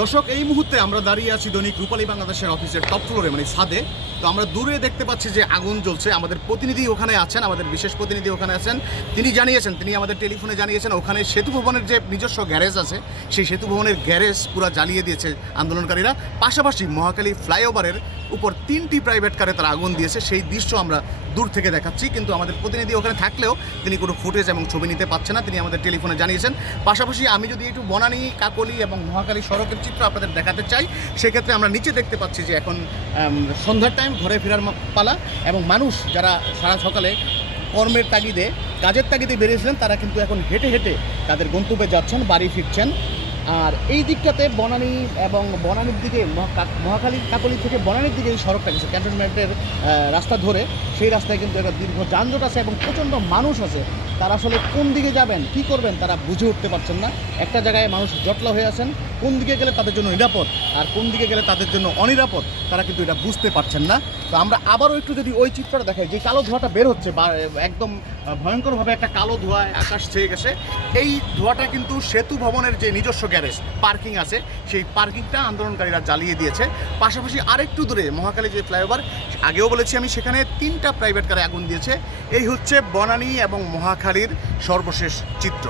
দর্শক, এই মুহূর্তে আমরা দাঁড়িয়ে আছি দৈনিক রূপালী বাংলাদেশের অফিসের টপ ফ্লোরে, মানে ছাদে। তো আমরা দূরে দেখতে পাচ্ছি যে আগুন জ্বলছে। আমাদের প্রতিনিধি ওখানে আছেন, আমাদের বিশেষ প্রতিনিধি ওখানে আছেন। তিনি জানিয়েছেন, তিনি আমাদের টেলিফোনে জানিয়েছেন ওখানে সেতু ভবনের যে নিজস্ব গ্যারেজ আছে, সেই সেতু ভবনের গ্যারেজ পুরো জ্বালিয়ে দিয়েছে আন্দোলনকারীরা। পাশাপাশি মহাখালী ফ্লাইওভারের উপর 3টি প্রাইভেট কারে তারা আগুন দিয়েছে। সেই দৃশ্য আমরা দূর থেকে দেখাচ্ছি, কিন্তু আমাদের প্রতিনিধি ওখানে থাকলেও তিনি কোনো ফুটেজ এবং ছবি নিতে পারছেন না, তিনি আমাদের টেলিফোনে জানিয়েছেন। পাশাপাশি আমি যদি একটু বনানী, কাকলী এবং মহাখালী সড়কের চিত্র আপনাদের দেখাতে চাই, সেক্ষেত্রে আমরা নিচে দেখতে পাচ্ছি যে এখন সন্ধ্যার টাইম, ঘরে ফেরার পালা, এবং মানুষ যারা সারা সকালে কর্মের তাগিদে, কাজের তাগিদে বেরিয়েছিলেন, তারা কিন্তু এখন হেঁটে হেঁটে তাদের গন্তব্যে যাচ্ছেন, বাড়ি ফিরছেন। আর এই দিকটাতে বনানী এবং বনানীর দিকে মহাখালী কাকলী থেকে বনানীর দিকে এই সড়কটা গেছে ক্যান্টনমেন্টের রাস্তা ধরে, সেই রাস্তায় কিন্তু একটা দীর্ঘ যানজট আছে এবং প্রচণ্ড মানুষ আছে। তারা আসলে কোন দিকে যাবেন, কি করবেন, তারা বুঝে উঠতে পারছেন না। একটা জায়গায় মানুষ জটলা হয়ে আছেন, কোন দিকে গেলে তাদের জন্য নিরাপদ আর কোন দিকে গেলে তাদের জন্য অনিরাপদ, তারা কিন্তু এটা বুঝতে পারছেন না। তো আমরা আবারও একটু যদি ওই চিত্রটা দেখাই, যে কালো ধোঁয়াটা বের হচ্ছে, বা একদম ভয়ঙ্করভাবে একটা কালো ধোঁয়ায় আকাশ ছেয়ে গেছে, এই ধোঁয়াটা কিন্তু সেতু ভবনের যে নিজস্ব গ্যারেজ পার্কিং আছে, সেই পার্কিংটা আন্দোলনকারীরা জ্বালিয়ে দিয়েছে। পাশাপাশি আরেকটু দূরে মহাখালী যে ফ্লাইওভার, আগেও বলেছি আমি, সেখানে 3টা প্রাইভেট কারে আগুন দিয়েছে। এই হচ্ছে বনানী এবং মহাখালীর সর্বশেষ চিত্র।